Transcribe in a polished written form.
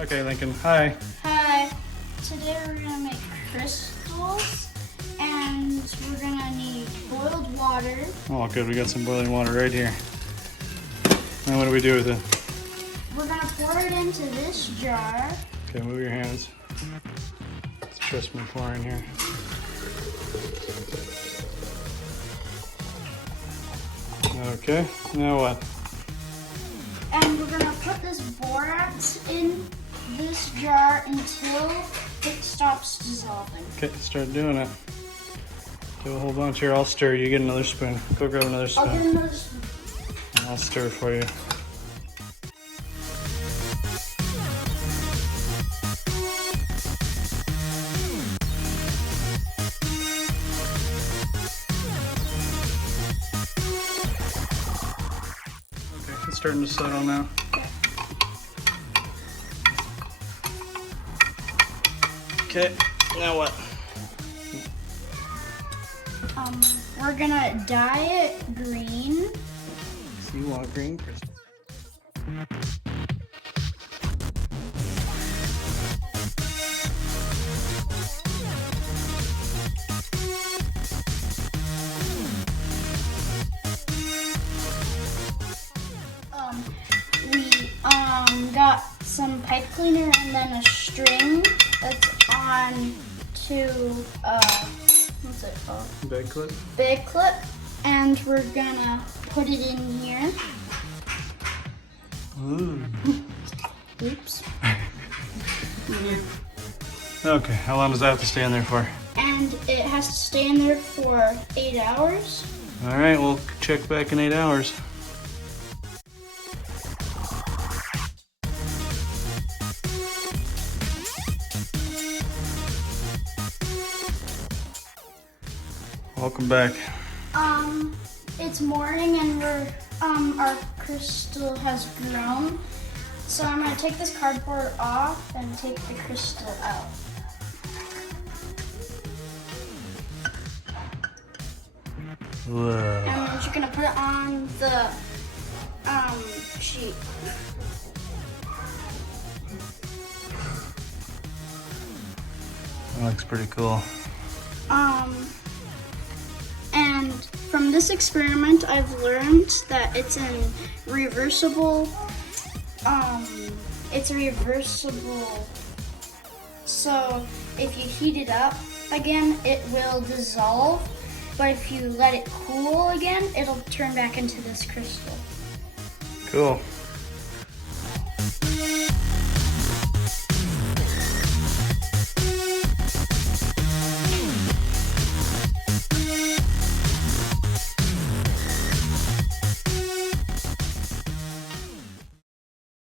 Okay, Lincoln. Hi. Hi. Today we're gonna make crystals, and we're gonna need boiled water. Oh, good. We got some boiling water right here. And what do we do with it? We're gonna pour it into this jar. Okay, move your hands. Let's trust me pouring here. Okay, now what? And we're gonna put this borax in this jar until it stops dissolving. Okay, start doing it. Do a whole bunch here. I'll stir. You get another spoon. Go grab another spoon. I'll get another spoon. I'll stir for you. Okay, it's starting to settle now. Okay, now what? We're gonna dye it green. So you want green crystals? We got some pipe cleaner and then a string that's on to what's it called? Bag clip. Big clip, and we're gonna put it in here. Ooh. Oops. Okay, how long does that have to stay in there for? And it has to stay in there for 8 hours. All right, we'll check back in 8 hours. Welcome back. It's morning and we're our crystal has grown. So I'm gonna take this cardboard off and take the crystal out. Whoa. And then you're gonna put it on the sheet. That looks pretty cool. And from this experiment, I've learned that it's reversible. It's reversible. So if you heat it up again, it will dissolve. But if you let it cool again, it'll turn back into this crystal. Cool.